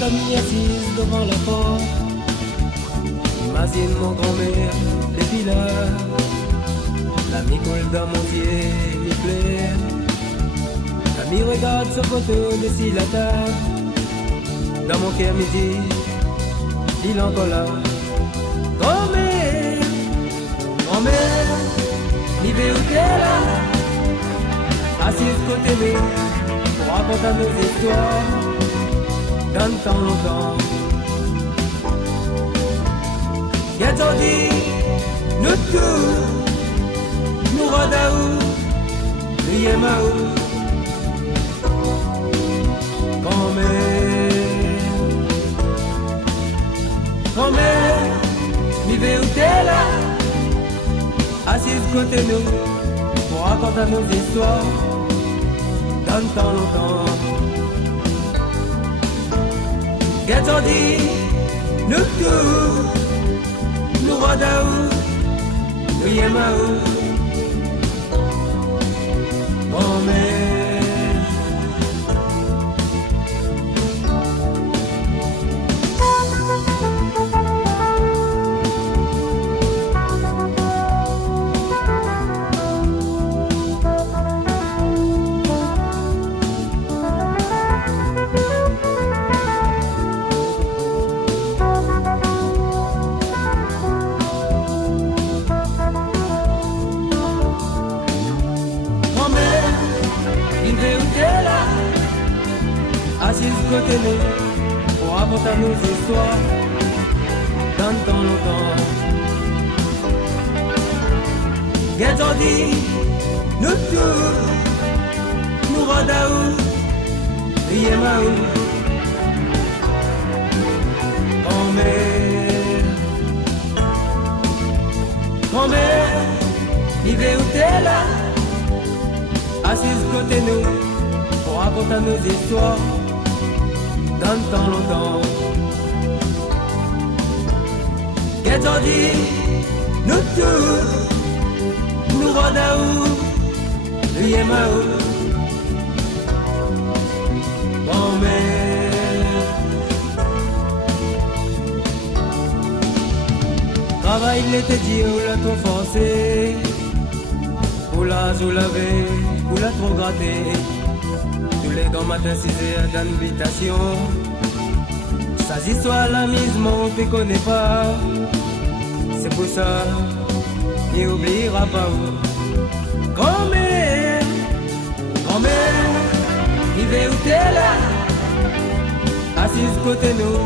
Comme assise devant la porte, imagine mon grand-mère, depuis là, la mi coule dans mon pied, mi plaît. La mi regarde ce photo dessus la table, dans mon cœur me dit, il est encore là. Grand-mère, grand-mère, mi veut où t'es là, assise côté nous, pour raconter nos histoires. Dans le temps longtemps, Gadon dit, nous tous, nous radaou, nous yemaou, grand-mère, mi veut où t'es là, assise côté nous, pour raconter nos histoires, dans le temps longtemps. Gadon dit, nous tous, nous radaou, nous yemaou, grand-mère. Assise côté nous, pour raconter nos histoires, dans le temps longtemps. Gadon dit, nous tous, nous radaou, nous yemaou, grand-mère, grand-mère, il veut où t'es là, assise côté nous, pour raconter nos histoires. Dans le temps longtemps, Gadon dit, nous tous, nous radaou, nous yemaou, grand-mère. Travail l'été dit, ou l'a trop forcé, ou l'a lavé, ou l'a trop gratté. Tous les grands matins 6 heures d'invitation. Sa histoire la mise, mon ne connaît pas. C'est pour ça, il n'oubliera pas. Grand-mère, grand-mère, il veut où t'es là, assise côté nous,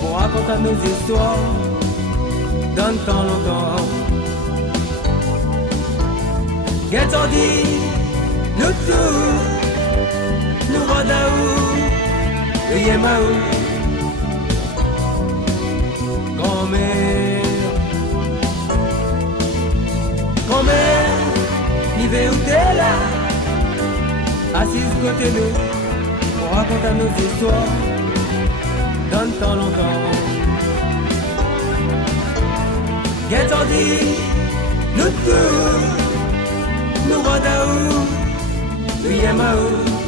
pour raconter nos histoires, dans le temps longtemps. Gadon dit, nous tous, nous radaou, nous yemaou, grand-mère, grand-mère, il veut où t'es là, assise côté nous, pour raconter nos histoires, dans le temps longtemps. Gadon dit, nous tous, nous radaou, nous yemaou.